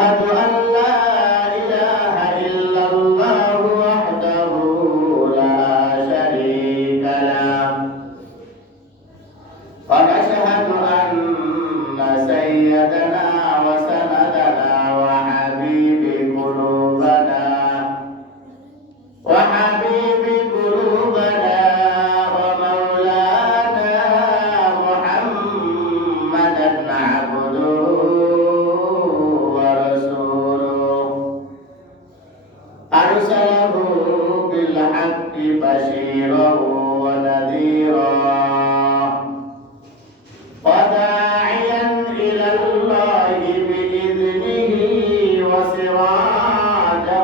أشهد أن لا إله إلا الله وحده لا شريك له ونشهد أن سيدنا وسندنا وحبيب قلوبنا ومولانا محمدا عبده ورسوله أرسله بالحق بشيرا ونذيرا وداعيا إلى الله بإذنه وسراجا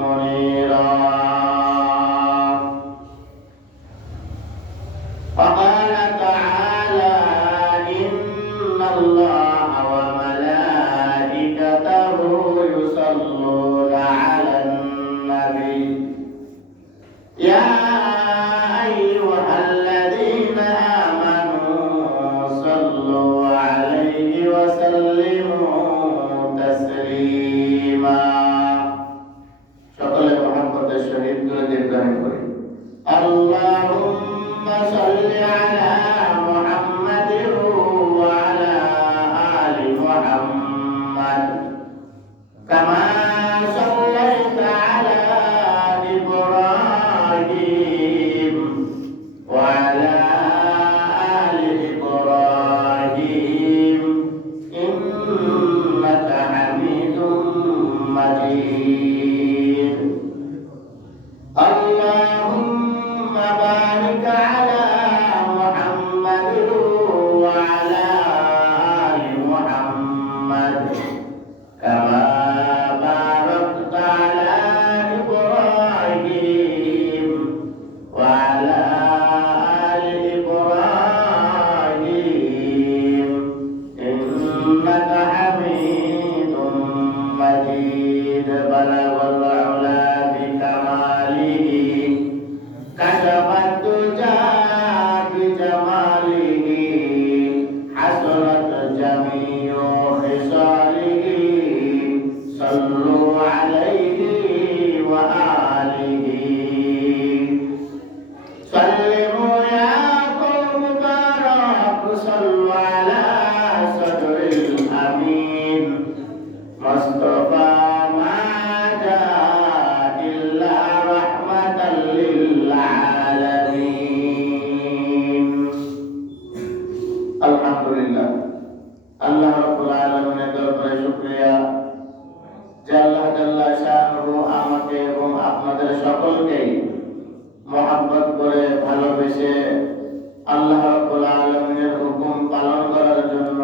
منيرا فقال تعالى إن الله وملائكته يصلون على النبي يا أيها الذين آمنوا صلوا عليه وسلموا تسليما সকলে মুহাম্মদের শহীদ করে ইব্রাহিম করি اللهم صل على محمد وعلى آل محمد كما صليت على إبراهيم وعلى آل إبراهيم إنك حميد مجيد اللهم بارك على محمد وعلى آل محمد كما باركت على إبراهيم وعلى آل إبراهيم إنك حميد مجيد بلغ العلا بكماله كشف الدجى بجماله حسنت جميع خصاله صلوا عليه وآله سلموا يا قوم بارك صلوا على صدر الأمين مصطفى ما جاء إلا رحمة للعالمين الحمد لله আল্লাহ রাব্বুল আলামিনের দরবারে শুকরিয়া যে আল্লাহ জাল্লা শাআনুহু আমাকে এবং আপনাদের সকলকেই মহব্বত করে ভালোবেসে আল্লাহ রাব্বুল আলামিনের হুকুম পালন করার জন্য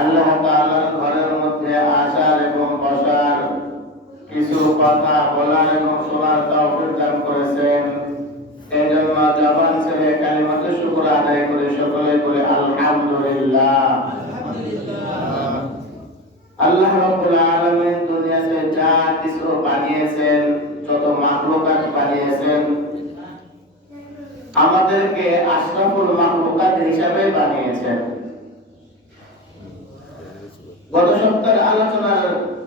আল্লাহ তাআলার ঘরের মধ্যে আসার এবং বসার কিছু কথা বলার এবং শোনার তৌফিক দান করেছেন। এই জন্য জবান ছেড়ে কালিমাতে শুকর আদায় করে সকলে বলে আলহামদুলিল্লাহ। আল্লাহ রাব্বুল আলামিন দুনিয়াতে যা কিছু বানিয়েছেন, যত মাখলুকাত বানিয়েছেন, আমাদেরকে আশরাফুল মাখলুকাত হিসাবে বানিয়েছেন। গত সপ্তাহের আলোচনার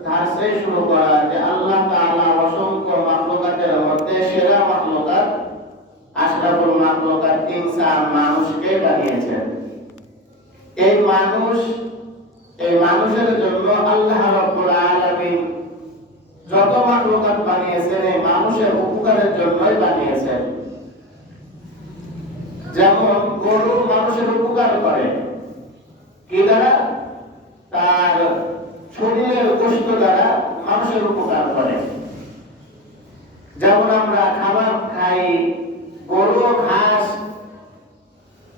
ধার থেকে শুরু করা যে আল্লাহ তাআলা অসংখ্য মাখলুকাতের মধ্যে সেরা মাখলুকাত আশরাফুল মাখলুকাত ইনসান মানুষকে বানিয়েছেন। এই মানুষের জন্য আল্লাহ রাব্বুল আলামিন যত মাখলুকাত বানিয়েছেন এই মানুষের উপকারের জন্যই বানিয়েছেন। যেমন গরু মানুষের উপকার করে কি দ্বারা? তার শরীরের গোশত দ্বারা মানুষের উপকার করে। যেমন আমরা খাবার খাই, গরু ঘাস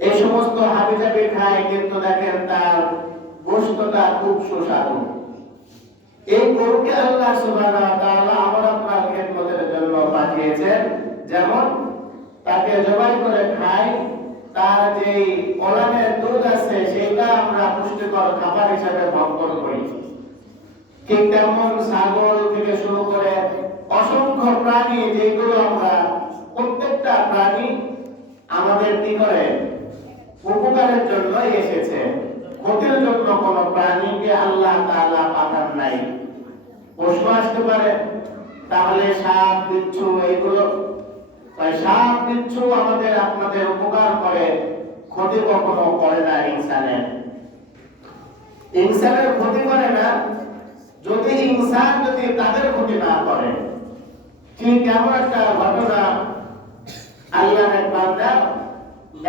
এই সমস্ত হাবিজাবি খাই, কিন্তু দেখেন তার গোশতটা খুব সুস্বাদু। এই গরুকে আল্লাহ সুবহানাহু ওয়া তাআলা আমার আপনার খেদমতের জন্য পাঠিয়েছেন। যেমন তাকে জবাই করে খাই, তার যে ওলানের দুধ আছে সেটা আমরা পুষ্টিকর খাবার হিসেবে ভক্ষণ করি। ঠিক তেমন ছাগল থেকে শুরু করে অসংখ্য প্রাণী যেগুলো আমরা প্রত্যেকটা প্রাণী আমাদের কি করে উপকারের জন্য এসেছে। ক্ষতির জন্য কোন প্রাণীকে আল্লাহ তাআলা পাঠান নাই। প্রশ্ন আসতে পারে, তাহলে সাপ বিচ্ছু এগুলো, সাপ বিচ্ছু আমাদের আপনাদের উপকার করে, ক্ষতি কখনো করে না ইনসানের ক্ষতি করে না। যদি ইনসান যদি তাদের ক্ষতি না করে, ঠিক এমন একটা ঘটনা, আল্লাহর এক বান্দা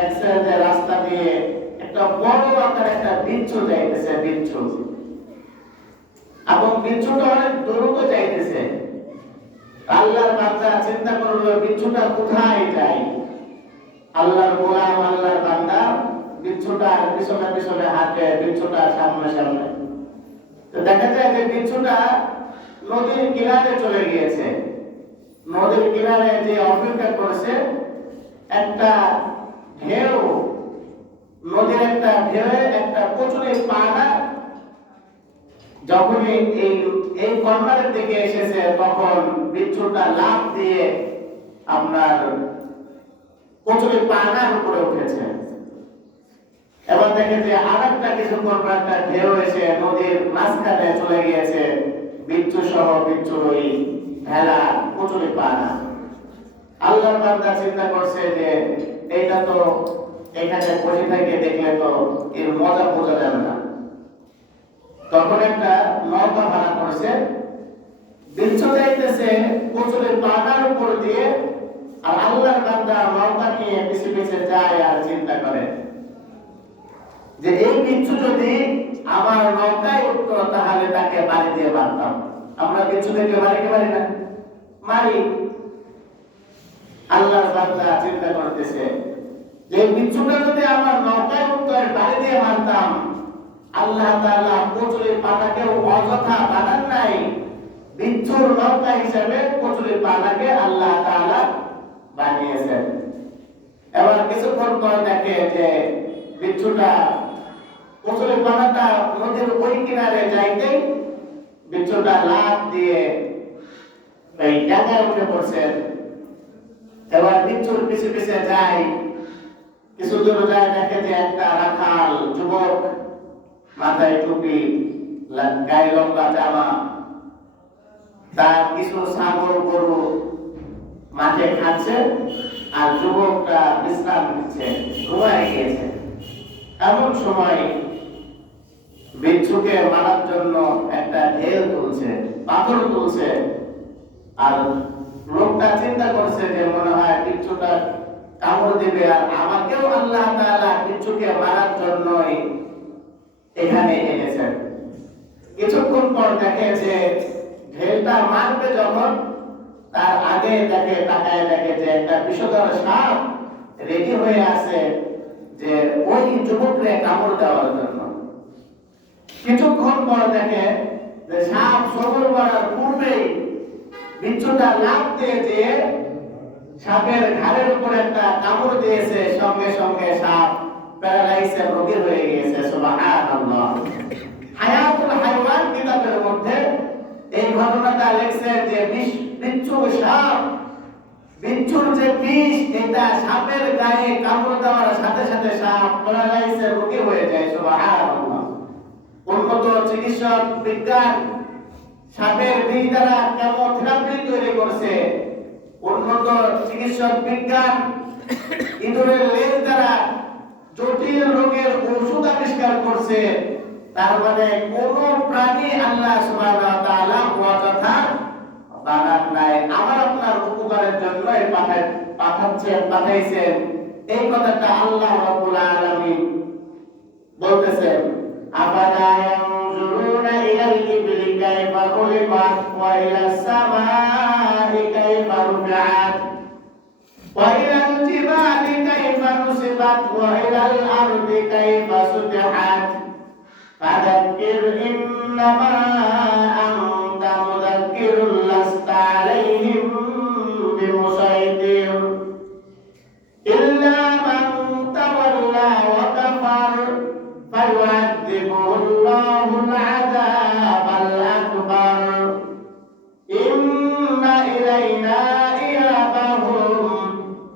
একসাথে রাস্তা দিয়ে একটা বড় আকার একটা বিচ্ছু যাইতেছে, বিচ্ছু, এবং বিচ্ছুটা অনেক দ্রুত যাইতেছে। আল্লাহর বান্দা চিন্তা করলো বিচ্ছুটা কোথায় যায়। আল্লাহর গোলাম, আল্লাহর বান্দা বিচ্ছুটার পিছনে পিছনে হাঁটে, বিচ্ছুটার সামনে সামনে। তো দেখা যায় যে বিচ্ছুটা নদীর কিনারে চলে গিয়েছে। নদীর কিনারে যে অপেক্ষা করেছে, একটা ঢেউ, নদীর একটা ঢেউয়ে একটা কচুরি পানা যখনই এই কর্নারের দিকে এসেছে, তখন বিচ্ছুটা লাফ দিয়ে আপনার কচুরি পানার উপরে উঠেছে। এবার দেখে যে আরেকটা কিছুক্ষণ পর একটা ঢেউ এসে নদীর মাঝখানে চলে গিয়েছে, বিচ্ছু সহ বিচ্ছুর ওই ভেলা কচুরি পানা। আল্লাহর বান্দা চিন্তা করছে যে এইটা তো এখানে বসে থেকে দেখলে তো এর মজা বোঝা যাবে না। তখন একটা নৌকা ভাড়া করেছে, বিচ্ছু যাইতেছে কচুরি পানার উপর দিয়ে, আর আল্লাহর বান্দা নৌকা নিয়ে পিছে পিছে যায় আর চিন্তা করে যে এই বিচ্ছু যদি আমার নৌকায় উঠতো তাহলে তাকে বাড়ি দিয়ে মারতাম। আমরা বিচ্ছু থেকে মারিতে পারি না, মারি। আল্লাহর বান্দা চিন্তা করতেছে যে বিচ্ছুটা যদি আমার নৌকায় উঠতো আর বাড়ি দিয়ে মারতাম, আল্লাহ তাআলা কচুরি পানাকে অযথা বানান নাই, বিচ্ছুর নৌকা হিসেবে কচুরি পানাকে আল্লাহ তাআলা বানিয়েছেন। এবার কিছুক্ষণ পর দেখে যে বিচ্ছুটা কচুরি পানাটা নদীর ওই কিনারে যাইতেই বিচ্ছুটা লাফ দিয়ে এই ডাঙায় উঠে পড়ছে। এবার বিচ্ছুর পিছে পিছে যায়, কিছু দূর যায়, দেখে যে একটা রাখাল যুবক, মাথায় টুপি, গায়ে লম্বা জামা, তার কিছু ছাগল গরু মাঠে খাচ্ছে, আর যুবকটা বিশ্রাম নিচ্ছে, ঘুমায় গিয়েছে। এমন সময় বিচ্ছুকে মারার জন্য একটা ঢেউ তুলছে, পাথর তুলছে, আর লোকটা চিন্তা করছে যে মনে হয় বিচ্ছুটা কামড় দিবে, আর আমাকেও আল্লাহ তাআলা বিচ্ছুকে মারার জন্যই এখানে এনেছেন। কিছুক্ষণ পর দেখে যে ঢেউটা মারবে যখন, তার আগে দেখে, তাকায় দেখে যে একটা বিষধর সাপ রেডি হয়ে আছে যে ওই যুবককে কামড় দেওয়ার জন্য। কিছুক্ষণ পর দেখে যে সাপ সবল করার পূর্বেই বিচ্ছুটা লাফ দিয়ে যে সাপের ঘাড়ের উপর একটা কামড় দিয়েছে, সঙ্গে সঙ্গে সাপ প্যারালাইসিস রোগী হয়ে গিয়েছে। সুবহানাল্লাহ। হায়াতুল হাইওয়ান কিতাবের মধ্যে এই ঘটনাটা লিখছে যে বিচ্ছু সাপ, বিচ্ছুর যে বিষ, এটা সাপের গায়ে কামড় দেওয়ার সাথে সাথে সাপ প্যারালাইসিস রোগী হয়ে যায়। সুবহানাল্লাহ। উন্নত চিকিৎসক বিজ্ঞান সাপের বিষ দ্বারা কেমোথেরাপি তৈরি করছে। উন্নত চিকিৎসক বিজ্ঞান ইঁদুরের লেজ দ্বারা জটিল রোগের ওষুধ আবিষ্কার করছে। তার মানে কোন প্রাণী আল্লাহ সুবহানাহু ওয়া তাআলা অযথা বানান নাই, আমার আপনার উপকারের জন্য পাঠাইছেন। এই কথাটা আল্লাহ রাব্বুল আলামিন বলতেছেন, আফালা ইয়ানজুরুনা ইলাল ইবলি কাইফা খুলিকাত ওয়া ইলাস সামাই কাইফা রুফিআত ওয়া ইলাল জিবালি কাইফা নুসিবাত ওয়া ইলাল আরদি কাইফা সুতিহাত ফাযাক্কির ইন্নামা আনতা মুযাক্কিরুন লাস্তা আলাইহিম বিমুসাইতির ইল্লা মান তাওয়াল্লা ওয়া কাফার ফায়ুআযিবুহুল্লাহুল আযাবাল আকবার ইন্না ইলাইনা ইয়াবাহুম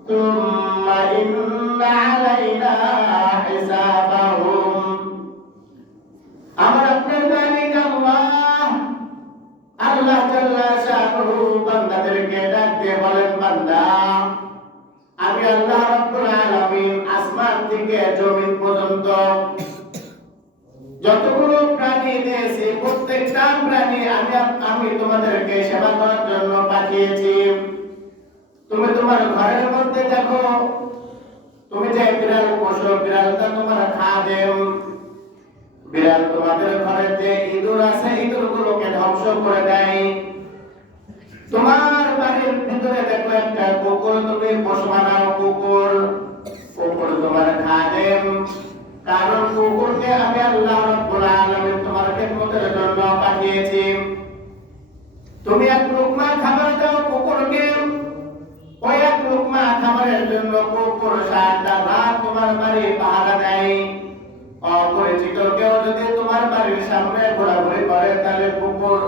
তুম্মা ইন্না আলাইনা হিসাবাহুম পাঠিয়েছি, প্রত্যেকটা প্রাণী আমি তোমাদেরকে সেবা করার জন্য পাঠিয়েছি। তুমি তোমার ঘরের মধ্যে দেখো, তুমি যে বিড়াল পোষো, বিড়ালটা তোমার খাদেম। বিড়াল তোমাদের ঘরে যে ইঁদুর আছে, ইঁদুরগুলোকে ধ্বংস করে দেয়। তোমার বাড়ির ভিতরে দেখো একটা কুকুর, তুমি পোষ মানাও কুকুর। কুকুর তোমার খাদেম, কারণ কুকুরকে আমি আল্লাহ রাব্বুল আলামিন তোমার খেদমতের জন্য পাঠিয়েছি। তুমি এক লুকমা খাবার দাও কুকুরকে, ওই এক লুকমা খাবারের জন্য কুকুর 7টা রাত তোমার বাড়ি পাহারা দেয়। অপরিচিত কেউ যদি তোমার বাড়ির সামনে ঘোরাঘুরি করে, তাহলে কুকুর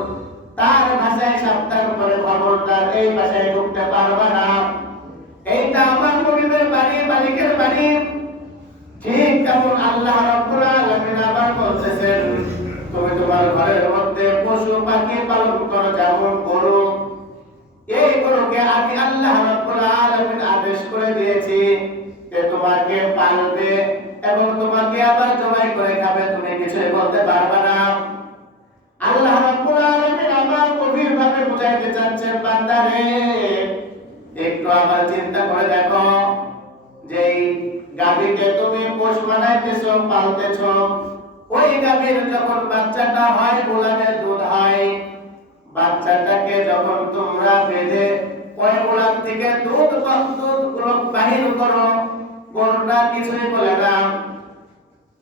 তার ভাষায় সাবধান করে, খবরদার এই ভাষায় ঢুকতে পারবে না। এইটা আমার গরিবের বাড়ি, মালিকের বাড়ি। ঠিক তেমন আল্লাহ রাব্বুল আলামিন আবার বলতেছেন, তুমি তোমার ঘরের মধ্যে পশু পাখি পালন করো, যেমন গরু। এই গরুকে আমি আল্লাহ রাব্বুল আলামিন আদেশ করে দিয়েছি যে তোমাকে পালবে এবং তোমাকে আবার জবাই করে খাবে, তুমি কিছুই বলতে পারবে না। আল্লাহ রাব্বুল আলামিন আবার গভীরভাবে বুঝাইতে চাচ্ছেন, বান্দারে একটু আবার চিন্তা করে দেখো, যেই গাভীকে তুমি পোষ মানাইতেছো, পালতেছো, ওই গাভীর যখন বাচ্চাটা হয়, গোলামের দুধ হয়। বাচ্চাটাকে যখন তোমরা বেঁধে ওই গোলাম থেকে দুধ গুলো বাহির করো, গরুটা কিছুই বলে না।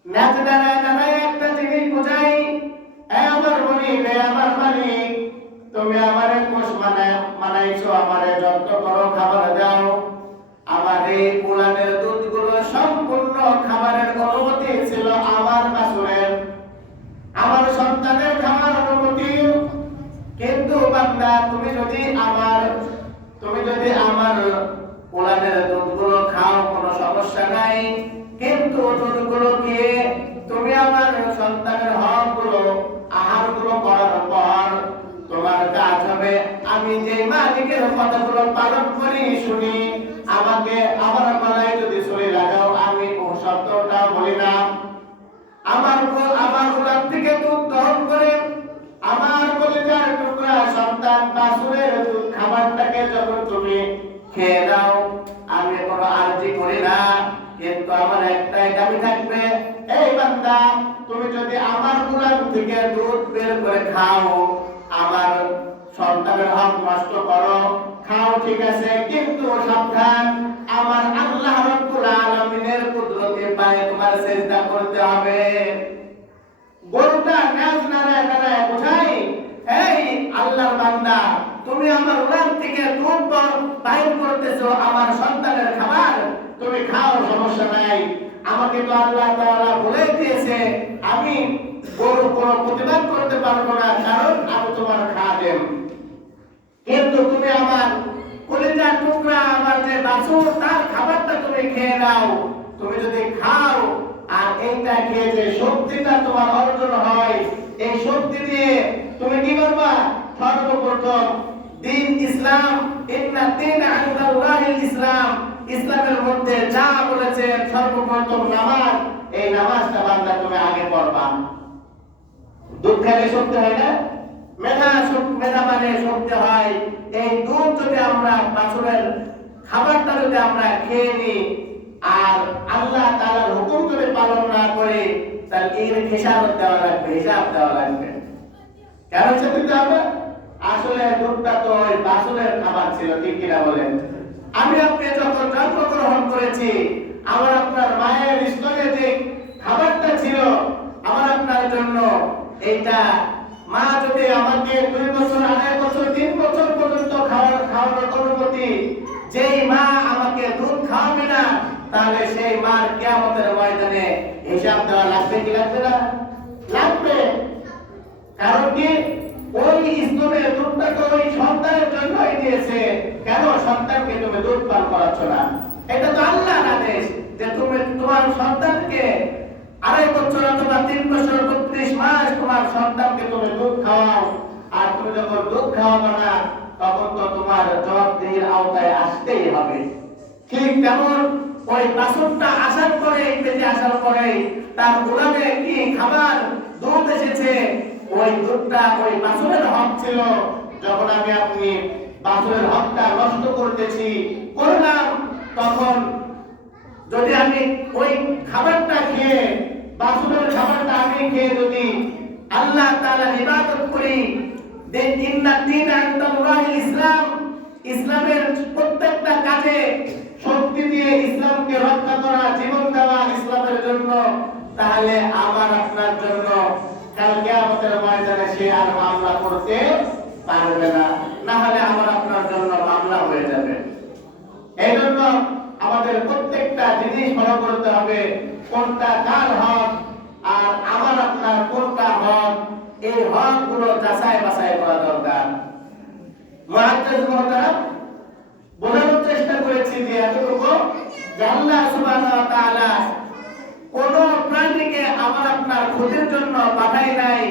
নাচ দাঁড়ায় দাঁড়ায় একটা জিনিস বোঝাই, আমার মালিক, আমার মালিক, তুমি আমারে পোষ মানাইছো, আমারে যত্ন করো, খাবার দাও। আমার এই গোলামের দুধগুলো সম্পূর্ণ খাবারের অনুমতি ছিল আমার বাছুরের, আমার সন্তানের খাবার অনুমতি। কিন্তু বান্দা, তুমি যদি আমার গোলামের দুধগুলো খাও, কোনো সমস্যা নাই, কিন্তু দুধগুলো খেয়ে তুমি আমার সন্তানের হকগুলো, আহারগুলো করার পর তোমার কাজ হবে, আমি যে মালিকের কথাগুলো পালন করি শুনি, আমাকে আমার গলায় যদি ছুরি লাগাও, আমি ও শব্দটা বলি না। আমার গোলাম থেকে দুধ দহন করে আমার কলিজার টুকরা সন্তান বাছুরের দুধ খাবারটাকে যখন তুমি খেয়ে দাও, আমি কোনো আরজি করি না, কিন্তু আমার একটাই দাবি থাকবে, এই বান্দা, তুমি যদি আমার গোলাম থেকে দুধ বের করে খাও, আমার সন্তানের হক নষ্ট করো, খাও ঠিক আছে, কিন্তু সাবধান, আমার আল্লাহ রাব্বুল আলামিনের কুদরতের পায়ে তোমার সিজদা করতে হবে। গরুটা নাচ নাড়ায় নাড়ায় বোঝাই, এই আল্লাহর বান্দা, তুমি আমার উলান থেকে দুধ বাইর করতেছো, আমার সন্তানের খাবার তুমি খাও, সমস্যা নাই। আমাকে তো আল্লাহ তাআলা বলে দিয়েছে, আমি গরু কোনো প্রতিবাদ করতে পারবো না, কারণ আমি তোমার খাদেম। কিন্তু তুমি আমার কলিজার টুকরা, আমার যে বাছুর, তার খাবারটা তুমি খেয়ে নাও। তুমি যদি খাও আর এইটা খেয়ে যে শক্তিটা তোমার অর্জন হয়, এই শক্তি দিয়ে তুমি কি করবা? সর্বপ্রথম দ্বীন ইসলাম, ইন্না দীনা ইনদাল্লাহিল ইসলাম, ইসলামের মধ্যে যা বলেছেন সর্বপ্রথম নামাজ, এই নামাজটা বান্দা তুমি আগে পড়বা। দুধ খেলে শক্তি হয় না? মেধা মানে শক্তি হয়। এই দুধ যদি আমরা, বাছুরের খাবারটা যদি আমরা খেয়ে নিই আর আল্লাহ তাআলার হুকুম যদি পালন না করি, তাহলে এর হিসাব দেওয়া লাগবে। কেন দিতে হবে? আসলে দুধটা তো ওই বাছুরের খাবার ছিল, ঠিক কিনা বলেন? আমি আপনি যখন জন্মগ্রহণ করেছি, আমার আপনার মায়ের স্তনে যে খাবারটা ছিল আমার আপনার জন্য, এইটা মা যদি আমাকে 2 বছর, 2.5 বছর, 3 বছর পর্যন্ত খাওয়ানোর অনুমতি, যেই মা আমাকে দুধ খাওয়াবে না, তাহলে সেই মার কিয়ামতের ময়দানে হিসাব দেওয়া লাগবে কি লাগবে না? লাগবে। কারণ কি, ওই স্তনের দুধটা তো ওই সন্তানের জন্যই দিয়েছে। কেন সন্তানকে তুমি দুধ পান করাচ্ছ না? এটা তো আল্লাহর আদেশ যে তুমি তোমার সন্তানকে 2.5 বছর অথবা 3 বছর 32 মাস তোমার সন্তানকে তুমি দুধ খাওয়াও। আর তুমি যখন দুধ খাওয়াবে না, তখন তো তোমার জবাবদিহির আওতায় আসতেই হবে। ঠিক তেমন ওই বাছুরটা আসার পরে, পেটে আসার পরে তার গোলামে কি খাবার দুধ এসেছে, ওই দুধটা ওই বাছুরের হক ছিল, যখন আমি আপনি বাছুরের হকটা নষ্ট করতেছি করলাম, তখন যদি আমি ওই খাবারটা খেয়ে বাছুরের খাবারটা আমি খেয়ে যদি আল্লাহ তাআলার ইবাদত করি, ইন্না দীনা ইনদাল্লাহিল ইসলাম, ইসলামের প্রত্যেকটা কাজে শক্তি দিয়ে ইসলামকে রক্ষা করা, জীবন দেওয়া ইসলামের জন্য, তাহলে আমার আপনার জন্য কাল কিয়ামতের ময়দানে সে আর মামলা করতে পারবে না, না হলে আমার আপনার জন্য মামলা হয়ে যাবে। এই জন্য আমাদের প্রত্যেকটা জিনিস ফলো করতে হবে, কোনটা কার হক আর আমার আপনার কোনটা হক, এই হক গুলো যাচাই বাছাই করা দরকার। মুআজ্জিজ মুহতারাম, বোঝানোর চেষ্টা করেছি যে এতটুকু যে আল্লাহ সুবহানাহু ওয়া তাআলা কোন প্রাণীকে আমার আপনার ক্ষতির জন্য পাঠায় নাই,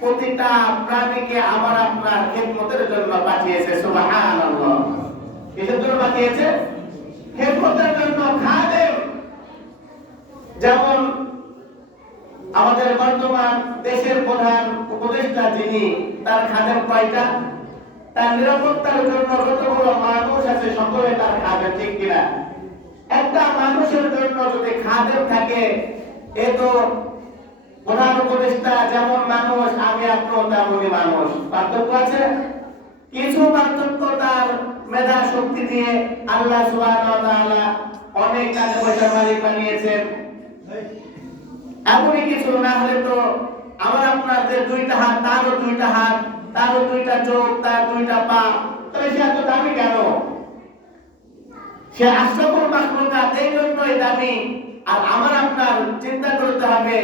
প্রতিটা প্রাণীকে আমার আপনার খেদমতের জন্য পাঠিয়েছে। সুবহানাল্লাহ। কিসের জন্য পাঠিয়েছে? খেদমতের জন্য। খাদেম, যেমন আমাদের বর্তমান দেশের প্রধান উপদেষ্টা যিনি, তার খাদেম কয়টা? তার নিরাপত্তার জন্য যতগুলো মানুষ আছে সকলে তার খাদেম, ঠিক কিনা? একটা মানুষের জন্য যদি খাদেম থাকে, এ তো প্রধান উপদেষ্টা যেমন মানুষ, আমি আপনিও তেমনই মানুষ। পার্থক্য আছে? কিছু পার্থক্য তার মেধা শক্তি দিয়ে আল্লাহ সুবহানাহু ওয়া তাআলা অনেক টাকা পয়সার মালিক বানিয়েছেন। এমনই কিছু না হলে তো আমার আপনার যে দুইটা হাত, তারও দুইটা হাত, তারও দুইটা চোখ, তার দুইটা পা, তাহলে সে এত দামি কেন? সে আশরাফুল মাখলুকাত, এই জন্যই দামি। আর আমার আপনার চিন্তা করতে হবে,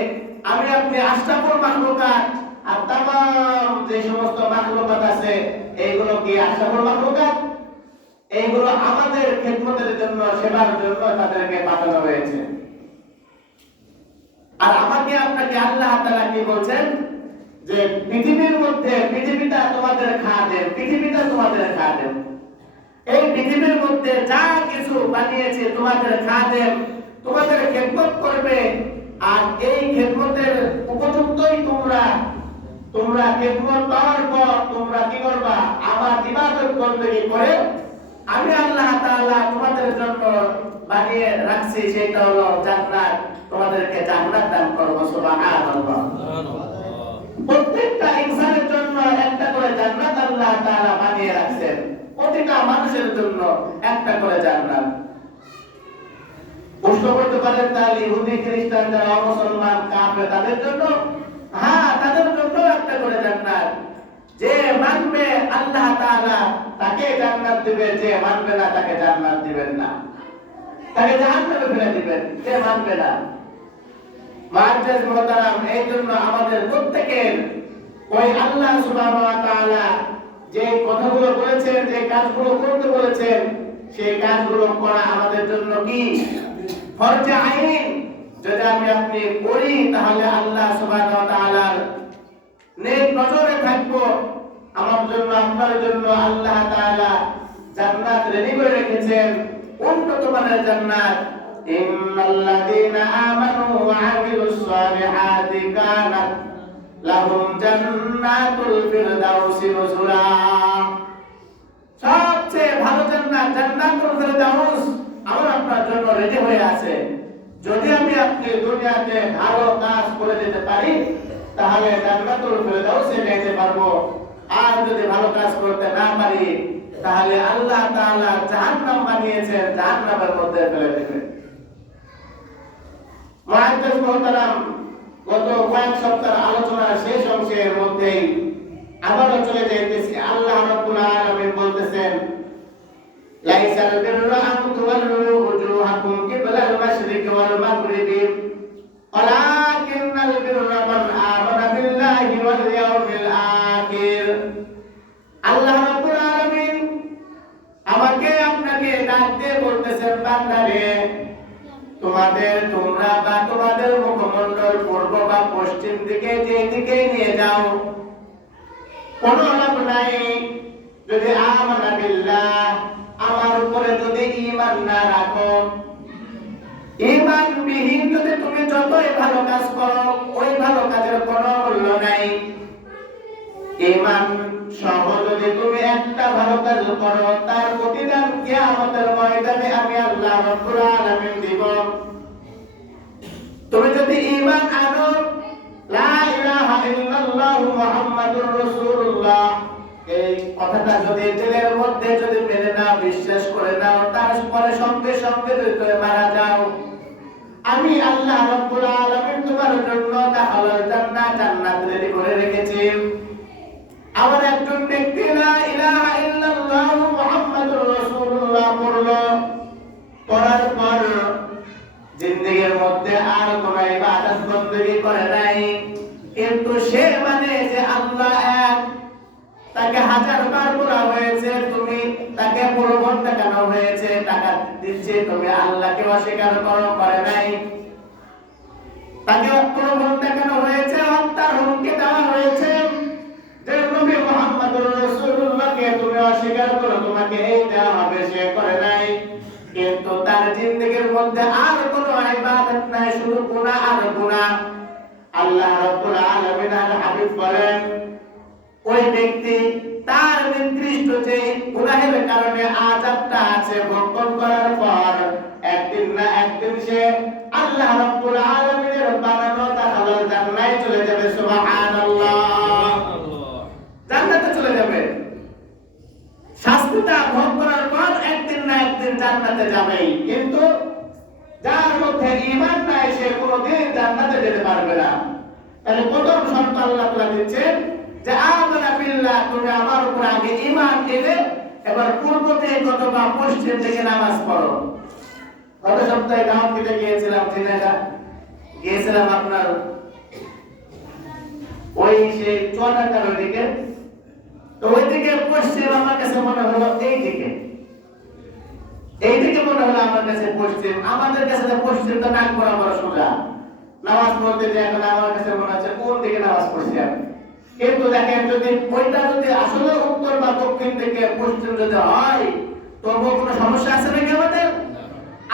আমি আপনি আশরাফুল মাখলুকাত, আর তামাম যে সমস্ত মাখলুকাত আছে এইগুলো কি আশরাফুল মাখলুকাত? এইগুলো আমাদের খেদমতের জন্য, সেবার জন্য তাদেরকে পাঠানো হয়েছে। আর আমাকে আপনাকে আল্লাহ তাআলা কি বলছেন? যে পৃথিবীর মধ্যে, পৃথিবীটা তোমাদের খাদেম, পৃথিবীটা তোমাদের খাদেম। এই পৃথিবীর মধ্যে যা কিছু বানিয়েছে তোমাদের খাদেম, তোমাদের খেদমত করবে। আর এই খেদমতের উপযুক্তই তোমরা খেদমত পাওয়ার পর তোমরা কি করবা? আমার ইবাদত বন্দেগী করে আমি আল্লাহ তাআলা তোমাদের জন্য বানিয়ে রাখছি, সেটা হলো জান্নাত। তোমাদেরকে জান্নাত দান করব। সুবহানাল্লাহ। প্রত্যেকটা ইনসানের জন্য একটা করে জান্নাত আল্লাহ তাআলা বানিয়ে রাখছেন, প্রতিটা মানুষের জন্য একটা করে জান্নাত। প্রশ্ন করতে পারেন, তাহলে ইহুদি খ্রিস্টান যারা মুসলমান কাফের তাদের জন্য? হ্যাঁ, তাদের জন্য একটা করে জান্নাত। যে মানবে আল্লাহ তাআলা তাকে জান্নাত দিবেন, যে মানবে না তাকে জান্নাত দিবেন না, তাকে জাহান্নামে ফেলে দিবেন যে মানবে না। মুআজ্জিজ মুহতারাম, এই জন্য আমাদের প্রত্যেকের ওই আল্লাহ সুবহানাহু ওয়া তাআলা যে কথাগুলো বলেছেন, যে কাজগুলো করতে বলেছেন, সেই কাজগুলো করা আমাদের জন্য কি ফরজে আইন। যদি আমি আপনি করি, তাহলে আল্লাহ সুবহানাহু ওয়া তাআলার নেক নজরে থাকবো। আমার জন্য, আপনার জন্য আল্লাহ তাআলা জান্নাত রেডি করে রেখেছেন, উন্নত মানের জান্নাত। ইন্নাল্লাযীনা আমানু ওয়া আমিলুস সালিহাতি কানাত লাহুম জান্নাতুল ফিরদাউসি নুজুলা। সবচেয়ে ভালো জান্নাত, জান্নাতুল ফিরদাউস আমার আপনার জন্য রেডি হয়ে আছে। যদি আমি আপনি দুনিয়াতে ভালো কাজ করে যেতে পারি, তাহলে জান্নাতুল ফিরদাউসে যেতে পারবো। আর যদি ভালো কাজ করতে না পারি, তাহলে আল্লাহ তাআলা জাহান্নাম বানিয়েছেন, জাহান্নামের মধ্যে ফেলে দেবেন। মুআজ্জিজ মুহতারাম, গত কয়েক সপ্তাহের আলোচনার শেষ অংশের মধ্যেই আবারও চলে যাইতেছি। আল্লাহ রাব্বুল আলামিন বলতেছেন, লাইসাল বিররা আন তুওয়াল্লু ওজুহাকুম কিবলাল মাশরিকি ওয়াল মাগরিবি ওয়ালাকিন্নাল বিররা মান আমানা বিল্লাহি ওয়াল ইয়াউমিল আখির। আল্লাহ রাব্বুল আলামিন আমাকে আপনাকে ডাক দিয়ে বলতেছেন, বান্দারে, তোমাদের মুখমণ্ডল পূর্ব বা পশ্চিম দিকে, যে দিকে নিয়ে যাও, কোনো লাভ নাই যদি আমানা বিল্লাহ, আমার উপরে যদি ঈমান না রাখো। ঈমান বিহীন যদি তুমি যতই ভালো কাজ করো, ওই ভালো কাজের কোনো মূল্য নাই। ঈমান সহ যদি তুমি একটা ভালো কাজ করো, তার প্রতিদান কিয়ামতের ময়দানে আমি আল্লাহ রাব্বুল আলামিন দিব। তুমি যদি ঈমান আনো, লা ইলাহা ইল্লাল্লাহু মুহাম্মাদুর রাসূলুল্লাহ, এই কথাটা যদি দিলের মধ্যে যদি মেনে নাও, বিশ্বাস করে নাও, তারপরে সঙ্গে সঙ্গে যদি তুমি মারা যাও, আমি আল্লাহ রাব্বুল আলামিন তোমার জন্য দাখালাল জান্নাত, জান্নাত রেডি করে রেখেছি। আবার একজন ব্যক্তি লা ইলাহা ইল্লাল্লাহু মুহাম্মাদুর রাসূলুল্লাহ পড়লো, পড়ার পর জিন্দেগীর মধ্যে আর কোনো ইবাদত বندگی করে নাই, কিন্তু সে মানে যে আল্লাহ এক, তাকে হাজারবার বলা হয়েছে তুমি তাকে প্রলোভন দেখানো হয়েছে, টাকা দিচ্ছে, তুমি আল্লাহকে অস্বীকার করো, করে নাই। তাকে প্রলোভন দেখানো হয়েছে, হত্যার হুমকি দেওয়া হয়েছে যে নবী মুহাম্মদুর রাসূলুল্লাহকে তুমি অস্বীকার করো, তোমাকে এই দেওয়া হবে, সে করে নাই। কিন্তু তার জিন্দেগীর মধ্যে আর কোনো ইবাদত নাই, শুধু গুনাহ আর গুনাহ। আল্লাহ রাব্বুল আলামিন আর হাবিব বলেন, ওই ব্যক্তি তার নির্দিষ্ট যে গুনাহের কারণে আযাবটা আছে, ভক্ষণ করার পর একদিন না একদিন সে আল্লাহ রাব্বুল আলামিনের বানানো দাখালাল জান্নাতে চলে যাবে। সুবহানাল্লাহ, জান্নাতে চলে যাবে। শাস্তিটা ভোগ করার পর একদিন না একদিন জান্নাতে যাবেই। কিন্তু যার মধ্যে ঈমান নাই, সে কোনোদিন জান্নাতে যেতে পারবে না। তাহলে প্রথম শর্ত আল্লাহ তাআলা দিচ্ছেন যে আমানা বিল্লাহ, তুমি আমার উপর আগে ঈমান এনে এবার পূর্ব থেকে অথবা পশ্চিম থেকে নামাজ পড়ো। গত সপ্তাহে গাঁওতে গিয়েছিলাম, গিয়েছিলাম আপনার ওই সেই চুয়াডাঙ্গার ওইদিকে। তো ওইদিকে পশ্চিম আমার কাছে মনে হলো এইদিকে মনে হলো আমার কাছে পশ্চিম। আমাদের কাছে পশ্চিম তো নাক বরাবর সোজা, নামাজ পড়তে যে এখন আমার কাছে মনে হচ্ছে কোন দিকে নামাজ পড়ছি আমি। কিন্তু দেখেন, যদি ওইটা যদি আসলে উত্তর বা দক্ষিণ থেকে পশ্চিম যদি হয়, তবুও কোনো সমস্যা আছে নাকি আমাদের?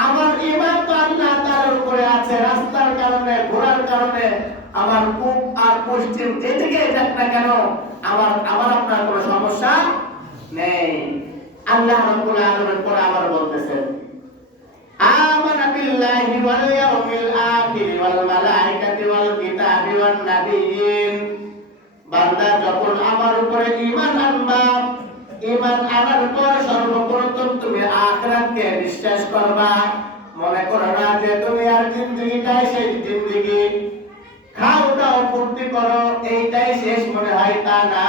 আমার ঈমান তো আল্লাহ তাআলার উপরে আছে। রাস্তার কারণে, ঘোরার কারণে আমার পূব আর পশ্চিম যেদিকে যাক না কেন, আমার আপনার কোনো সমস্যা নেই। আল্লাহ রাব্বুল আলামিন পরে আবার বলতেছেন, আমানা বিল্লাহি ওয়াল ইয়াউমিল আখির ওয়াল মালাইকাতি ওয়াল কিতাবি ওয়ান নাবিয়্যিন। বান্দা যখন আমার উপরে ঈমান আনবা, ঈমান আনার পর সর্বপ্রথম তুমি আখিরাতকে বিশ্বাস করবা। মনে করো না যে তুমি আর জিন্দেগিটাই সেই জিন্দেগি, খাও দাও ফুর্তি করো এইটাই শেষ মনে হয়, তা না।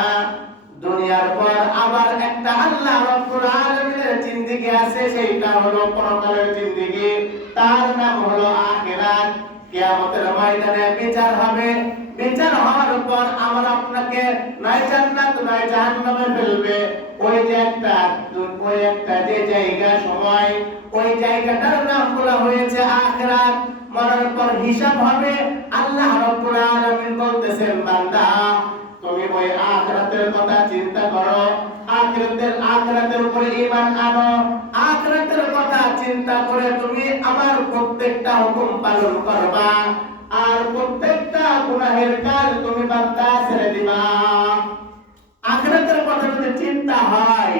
দুনিয়ার পর আবার একটা আল্লাহ রাব্বুল আলামিনের জিন্দেগি আছে, সেইটা হলো পরকালের জিন্দেগি, তার নাম হলো আখিরাত। কিয়ামতের ময়দানে বিচার হবে। বিচার হওয়ার পর আমার আপনাকে নয় জান্নাত নয় জাহান্নামে ফেলবে। ওই যে একটা যে জায়গা, সময়, ওই জায়গাটার নাম বলা হয়েছে আখিরাত। মরার পর হিসাব হবে। আল্লাহ রাব্বুল আলামিন বলতেছেন, বান্দা তুমি ওই আখিরাতের কথা চিন্তা করো, আখিরাতের উপরে ঈমান আনো, আখিরাতের কথা চিন্তা করে তুমি আমার প্রত্যেকটা হুকুম পালন করবা, আর প্রত্যেকটা গুনাহের কাজ তুমি বান্দা ছেড়ে দিবা। আখিরাতের কথা যদি চিন্তা হয়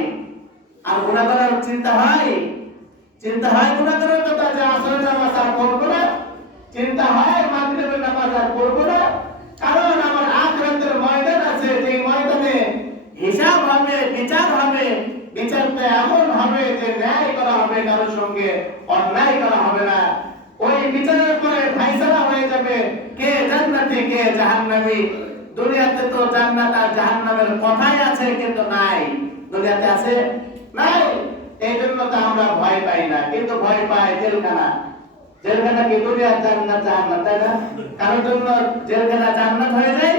আর গুনাহ করার চিন্তা হয় গুনাহ করার কথা, যে আসরের নামাজ আর পড়ব না, চিন্তা হয় মাগরিবের নামাজ আর পড়ব না, কারণ আমার আখিরাতের ময়দান আছে, যে ময়দানে হিসাব হবে, বিচার হবে। বিচারটা এমন হবে যে ন্যায় করা হবে, কারোর সঙ্গে অন্যায় করা হবে না। ওই বিচারের পরে ফয়সালা হয়ে যাবে কে জান্নাতি কে জাহান্নামী। দুনিয়াতে তো জান্নাত আর জাহান্নামের কথাই আছে, কিন্তু নাই। দুনিয়াতে আছে? নাই। এই জন্য তো আমরা ভয় পাই না, কিন্তু ভয় পাই জেলখানা। জেলখানা কি দুনিয়ার জান্নাত জাহান্নাম, তাই না? কারোর জন্য জেলখানা জান্নাত হয়ে যায়,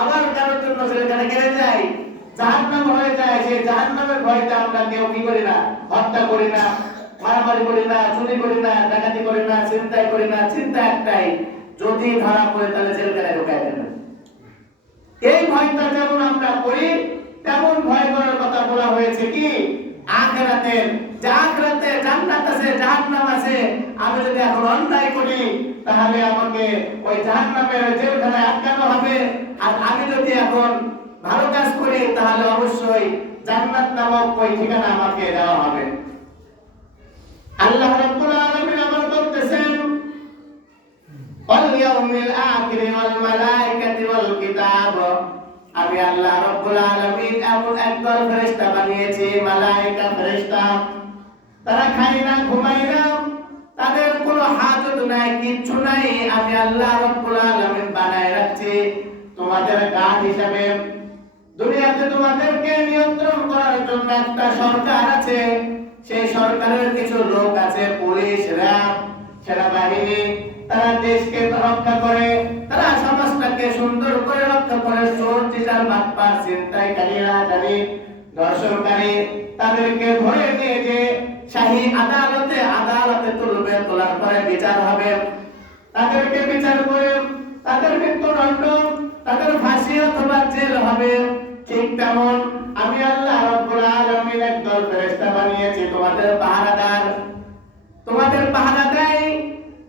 আবার কারোর জন্য জেলখানা কেড়ে যায়, জাহান্নাম হয়ে যায়। সেই জাহান্নামের ভয়তে আমরা কেউ কি করি না, হত্যা করি না, মারামারি করি না, চুরি করি না, ডাকাতি করি না, ছিনতাই করি না। চিন্তা একটাই, যদি ধরা পড়ে তাহলে জেলখানায় ঢুকায় দেবে। এই ভয়টা যেমন আমরা করি, তেমন ভয় করার কথা বলা হয়েছে কি আখিরাতের। যে আখিরাতে জান্নাত আছে, জাহান্নাম আছে। আমি যদি এখন অন্যায় করি, তাহলে আমাকে ওই জাহান্নামের জেলখানায় আটকানো হবে। আর আমি যদি এখন ভালো কাজ করি তাহলে অবশ্যই জান্নাত নামক ওই ঠিকানা আমাকে দেওয়া হবে। আল্লাহ রাব্বুল আলামিন আমার বলতেছেন ওয়াল ইয়াউমিল আখির ওয়াল মালাইকাতি ওয়াল কিতাব, আমি আল্লাহ রাব্বুল আলামিন এমন একদল ফেরেশতা বানিয়েছি, মালায়েকা ফেরেশতা, তারা খায় না ঘুমায় না, তাদের কোনো হাজত নাই, কিচ্ছু নাই, আমি আল্লাহ রাব্বুল আলামিন বানায় রাখছি তোমাদের গার্ড হিসাবে। দুনিয়াতে তোমাদেরকে নিয়ন্ত্রণ করার জন্য একটা সরকার আছে, সেই সরকারের কিছু লোক আছে, পুলিশ, র্যাব, সেনাবাহিনী, তারা দেশকে রক্ষা করে, তারা সমাজটাকে সুন্দর করে রক্ষা করে। চোর, চিটার, বাটপার, ছিনতাইকারী, রাজানি, ধর্ষণকারী, তাদেরকে ধরে নিয়ে যে শাহী আদালতে তুলবে, তোলার পরে বিচার হবে, তাদেরকে বিচার করে তাদের মৃত্যুদণ্ড, তাদের ফাঁসি অথবা জেল হবে। ঠিক তেমন আমি আল্লাহ রাব্বুল আলামিন একদল ফেরেশতা বানিয়েছি তোমাদের পাহারাদার। তোমাদের পাহারা দেয়,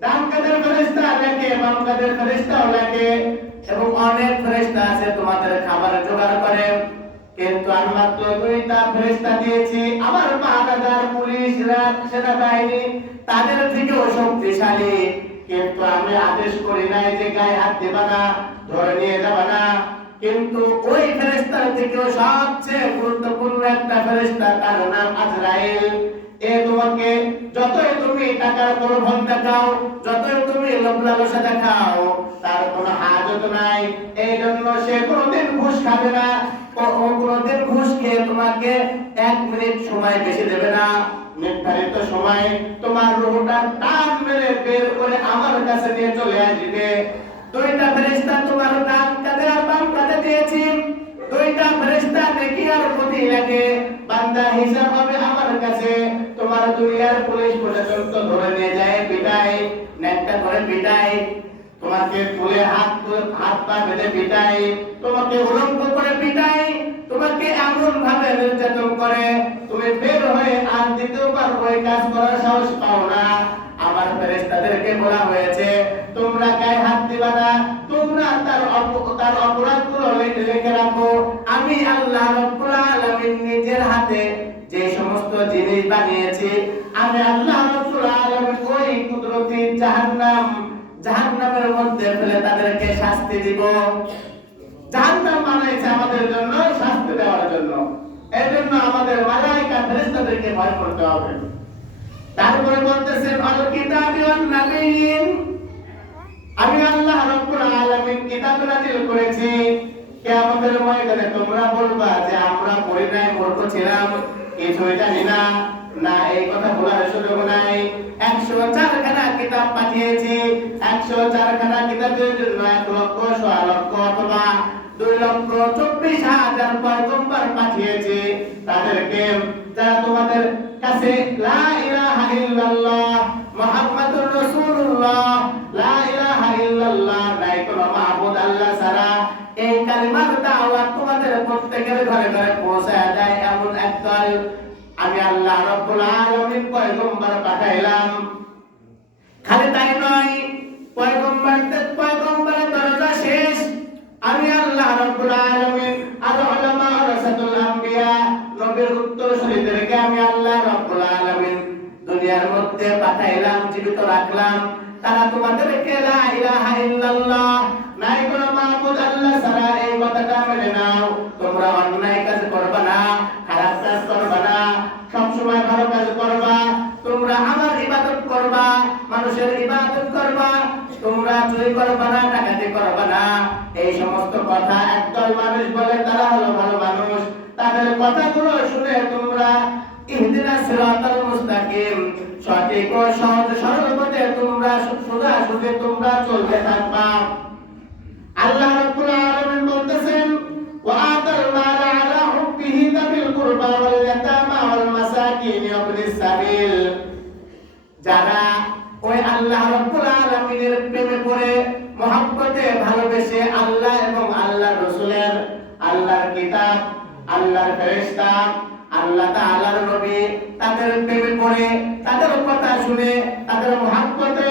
ডান কাদের ফেরেশতা দেখে, বাম কাদের ফেরেশতাও দেখে, এবং অনেক ফেরেশতা আছে তোমাদের খাবার জোগাড় করে। কিন্তু আমি মাত্র 2টা ফেরেশতা দিয়েছি, আমার পাহারাদার, পুলিশ, র্যাব, সেনাবাহিনী তাদের থেকেও শক্তিশালী। কিন্তু আমি আদেশ করি নাই যে গায়ে হাত দেবা না, ধরে নিয়ে যাবা না। কিন্তু ওই ফেরেশতার থেকেও সবচেয়ে গুরুত্বপূর্ণ একটা ফেরেশতা, তার নাম আজরাইল। এ তোমাকে যতই তুমি টাকার প্রলোভন দেখাও, যতই তুমি লোভ লালসা দেখাও, তার কোনো হাজত নাই। এই জন্য সে কোনোদিন ঘুষ খাবে না, কোনোদিন ঘুষ খেয়ে তোমাকে 1 মিনিট সময় বেশি দেবে না। নির্ধারিত সময় তোমার রূহটা টান মেরে বের করে আমার কাছে নিয়ে চলে আসবে। 2টা ফেরেশতা তোমার ডান কাঁধে আর বাম কাঁধে দিয়েছি। 2টা ফেরেশতা নেকি আর ক্ষতি লাগে, বান্দা হিসাব হবে আমার কাছে। তোমার দুনিয়ার পুলিশ প্রশাসন তো ধরে নিয়ে যায়, পিটায়, নেকটা করে পিটায়, তোমাকে তুলে হাত পা বেঁধে পিটায়, তোমাকে উলঙ্গ করে পিটায়, তোমাকে এমন ভাবে নির্যাতন করে তুমি বের হয়ে আর দ্বিতীয়বার ওই কাজ করার সাহস পাও না। আমার ফেরেশতাদেরকে বলা হয়েছে তোমরা গায়ে হাত দিবা না, তোমরা তার অপরাধগুলো লিখে রাখো। আমি আল্লাহ রাব্বুল আলামিন নিজের হাতে যে সমস্ত জিনিস বানিয়েছি, আমি আল্লাহ রাব্বুল আলামিন ওই কুদরতি জাহান্নামের মধ্যে ফেলে তাদেরকে শাস্তি দিব। জাহান্নাম বানাইছে আমাদের জন্য, শাস্তি দেওয়ার জন্য। এর জন্য আমাদের মালায়েকা ফেরেশতাদেরকে ভয় করতে হবে। তারপরে বলতেছেন আল কিতাবি ওয়ান নাবিয়িন, আমি আল্লাহ রাব্বুল আলামিন কিতাব নাযিল করেছি। কিয়ামতের ময়দানে তোমরা বলবা যে আমরা পড়ি নাই, মূর্খ ছিলাম, কিছুই জানি না। না, এই কথা বলার সুযোগ নাই। 104 খানা কিতাব পাঠিয়েছি। 104 খানা কিতাবের জন্য 1 লক্ষ, 1.5 লক্ষ অথবা 2,24,000 পয়গম্বর পাঠিয়েছি। তাদেরকে যারা তোমাদের কাছে লা ইলাহা ইল্লাল্লাহ মুহাম্মাদুর রাসূলুল্লাহ, লা ইলাহা ইল্লাল্লাহ, নাই কোনো মাবুদ আল্লাহ ছাড়া, এই কালিমার দাওয়াত তোমাদের প্রত্যেকের ঘরে ঘরে পৌঁছায় দেয় এমন একদল আমি আল্লাহ রাব্বুল আলামিন পয়গম্বর পাঠাইলাম। খালি তাই নয়, পয়গম্বরের দরজা শেষ। আমি আল্লাহ রাব্বুল আলামিন আর উলামা ওয়ারাসাতুল আম্বিয়া, নবীর উত্তরসূরিদেরকে আমি আল্লাহ রাব্বুল আলামিন দুনিয়ার মধ্যে পাঠাইলাম, জীবিত রাখলাম। তারা তোমাদেরকে লা ইলাহা ইল্লাল্লাহ, নাই কোনো মাবুদ আল্লাহ ছাড়া, এই কথাটা মেনে নাও। তোমরা অন্যায় কাজ করবে না, খারাপ কাজ করবে না, সবসময় ভালো কাজ করবা। তোমরা আমার ইবাদত করবা, মানুষের ইবাদত করবা, তোমরা চুরি করবা না, ডাকাতি করবা না। এই সমস্ত কথা একদল মানুষ বলে, তারা হলো ভালো মানুষ। তাদের কথাগুলো শুনে তোমরা ইহদিনাস সিরাতাল মুস্তাকিম, সঠিক ও সহজ সরল পথে তোমরা সোজাসুজি তোমরা চলতে থাকবা। আল্লাহ রাব্বুল আলামিন বলতেছেন ওয়া আতাল মাল আলা হুব্বিহি যাবিল কুরবা ওয়াল ইয়াতামা ওয়াল মাসাকিন ওয়া ইবনিস সাবিল, যারা ওই আল্লাহ রাব্বুল আলামিনের প্রেমে পড়ে, মহব্বতে ভালোবেসে আল্লাহ এবং আল্লাহর রাসূলের, আল্লাহর কিতাব, আল্লাহর ফেরেশতা, আল্লাহ তাআলার নবী, তাদের প্রেমে পড়ে, তাদের কথা শুনে, তাদের মহব্বতে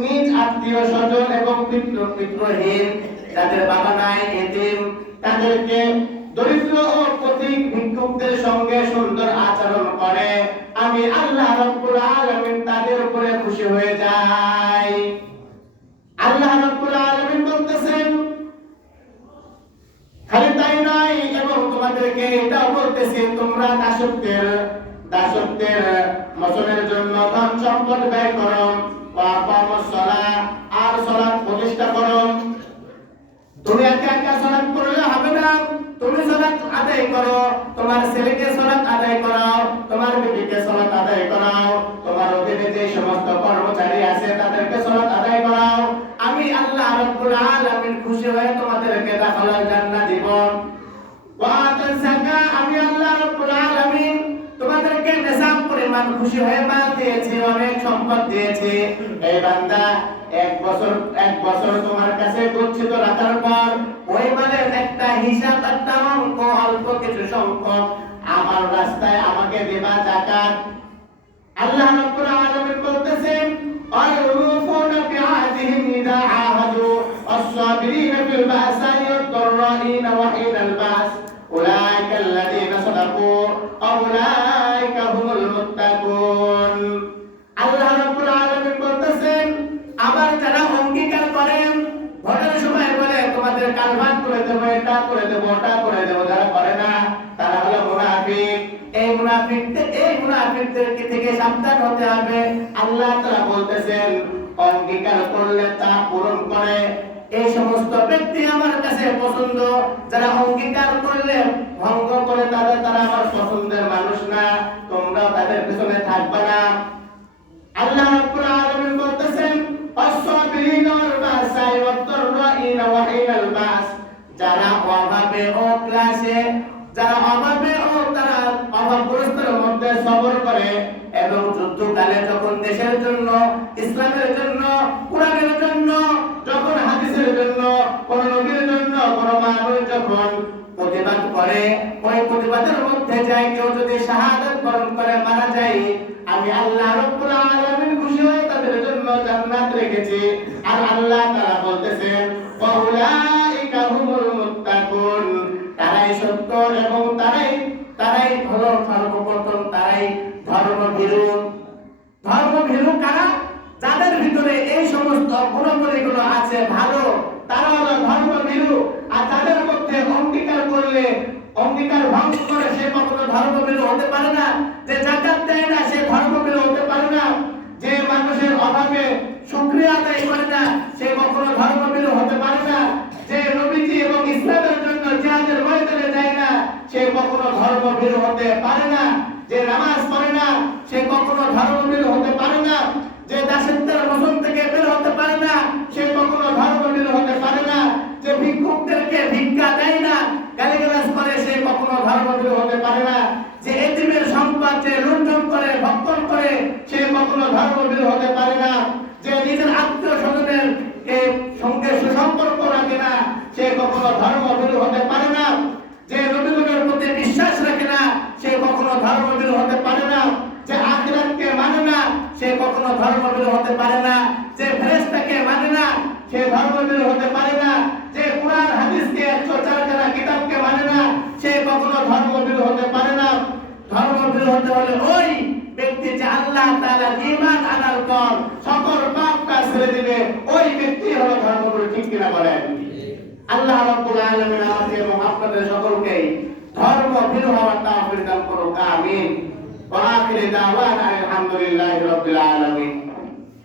নিজ আত্মীয় স্বজন এবং পিতৃহীন, যাদের বাবা নাই, এতিম, তাদেরকে দরিদ্র ও পথিক ভিক্ষুকদের সঙ্গে সুন্দর আচরণ করে, আমি আল্লাহ রাব্বুল আলামিন তাদের উপরে খুশি হয়ে যাই। আল্লাহ রাব্বুল আলামিন বলতেছেন, খালি তাই নয়, এবং তোমাদেরকে এটাও বলতেছি, তোমরা দাসত্বের মোচনের জন্য ধন সম্পদ ব্যয় করো, আর সালাত প্রতিষ্ঠা করো। তুমি একা একা সালাত করলে হবে না, তুমি সালাত আদায় করো, তোমার ছেলেকে সালাত আদায় করাও, তোমার বিবিকে সালাত আদায় করাও, তোমার অধীনে যে সমস্ত কর্মচারী আছে তাদেরকে সালাত আদায় করাও। আমি আল্লাহ রাব্বুল আলামিন খুশি হয়ে তোমাদেরকে দাখিলাল জান্নাত দিব। ওয়া তাযাক্কা, আমি আল্লাহ রাব্বুল আলামিন তোমাদেরকে নিসাব পরিমাণ খুশি হয়ে মাল দিয়েছি, অনেক সম্পদ দিয়েছি। এই বান্দা এক বছর তোমার কাছে গচ্ছিত রাখার পর ওই মালের একটা হিসাব, একটা অঙ্ক, অল্প কিছু সংখ্যক আমার রাস্তায় আমাকে দেবা যাকাত। আল্লাহ রাব্বুল আলামিন বলতেছেন, আল-মুফুনা বিআহদিহিম ইযা আহাদু আস-সাবিরিনা ফিল বাসাই ওয়াদ-দাররাইনা ওয়া হিনাল বাস উলাইকা আল্লাযীনা সাদাকু উলাইকা হুমুল মুত্তাকুন। আল্লাহ রাব্বুল আলামিন বলতেছেন, আবার যারা অঙ্গীকার করেন, ভোটের সময় বলে তোমাদের কালভাট করে দেব, এটা করে দেব, ওটা করে দেব, যারা করে না তারা হলো মুনাফিক। এই মুনাফিকদের থেকে সাবধান হতে হবে। আল্লাহ তাআলা বলতেছেন, অঙ্গীকার করলে তা পূরণ করে, এই সমস্ত ব্যক্তি আমার কাছে পছন্দ। যারা অঙ্গীকার করলে ভঙ্গ করে, তারা আমার পছন্দের মানুষ না, তোমরা তাদের পিছনে থাকবে না। আল্লাহ রাব্বুল আলামিন বলতেছেন, আস-সাবিরিনা ওয়াল বাসাই ওয়াদ-দাররাইনা ওয়া হিনাল বাস, যারা অভাবে ও ক্লাসে, যারা অভাবে ও তারা অভাবগ্রস্তের মধ্যে সবর করে, এবং যুদ্ধকালে যখন দেশের জন্য, ইসলামের জন্য, কোরআনের জন্য, যখন হাদিসের জন্য, কোন নবীর জন্য কোন মানুষ যখন প্রতিবাদ করে, ওই প্রতিবাদের মধ্যে যায় কেউ যদি শাহাদাত বরণ করে মারা যায়, আমি আল্লাহ রাব্বুল আলামিন খুশি হয়ে তাদের জন্য জান্নাত রেখেছি। আর আল্লাহ তাআলা বলতেছেন, ওয়া উলাইকা হুমুল মুত্তাকুন, তারাই সত্য এবং তারাই হলো সর্বপ্রথম, তারাই ধর্মভীরু। ধর্মভীরু কারা? যাদের ভিতরে এই সমস্ত গুণাবলীগুলো আছে ভালো, তারা হলো ধর্মভীরু। আর যাদের মধ্যে অঙ্গীকার ভঙ্গ করে, সে কখনো ধর্মভীরু হতে পারে না। যে যাকাত দেয় না, সে ধর্মভীরু হতে পারে না। যে মানুষের অভাবে শুকরিয়া আদায় করে না, সে কখনো ধর্মভীরু হতে পারে না। যে নবীজি এবং ইসলামের জন্য জিহাদের ময়দানে যায় না, সে কখনো ধর্মভীরু হতে পারে না। যে নামাজ পড়ে না, সে কখনো ধর্মভীরু হতে পারে না। যে দাসত্বের মোচন থেকে বের হতে পারে না, সে কখনো ধর্মভীরু হতে পারে না। যে ভিক্ষুকদেরকে ভিক্ষা দেয় না, গালিগালাজ করে, সে কখনো ধর্মভীরু হতে পারে না। যে এতিমের সম্পদ যে লুণ্ঠন করে, ভক্ষণ করে, সে কখনো ধর্মভীরু হতে পারে না। যে নিজের আত্মীয় স্বজনের সঙ্গে সুসম্পর্ক রাখে না, সে কখনো ধর্মভীরু হতে পারে না। যে নবীগণের প্রতি বিশ্বাস রাখে না, সে কখনো ধর্মভীরু হতে পারে না। যে আখিরাতকে মানে না, সে কখনো ধর্মভীরু হতে পারে না। যে ফেরেশতাকে মানে না, সে ধর্মভীরু হতে পারে না। যে কুরআন হাদিসকে 104 খানা কিতাবকে মানে না, সে কখনো ধর্মভীরু হতে পারে না। ধর্মভীরু হতে হলে ওই ব্যক্তি যে আল্লাহ তাআলা ঈমান আনার পর সকল পাপ কাজ ছেড়ে দিবে, ওই ব্যক্তি হলো ধর্মভীরু। ঠিক কিনা বলেন? আল্লাহ রাব্বুল আলামিন আমাদের এবং আপনাদের সকলকে ধর্মভীরু হওয়ার তৌফিক দান করুন। আমিন। ওয়া আখিরু দাওয়ানা আলহামদুলিল্লাহি রাব্বিল আলামিন।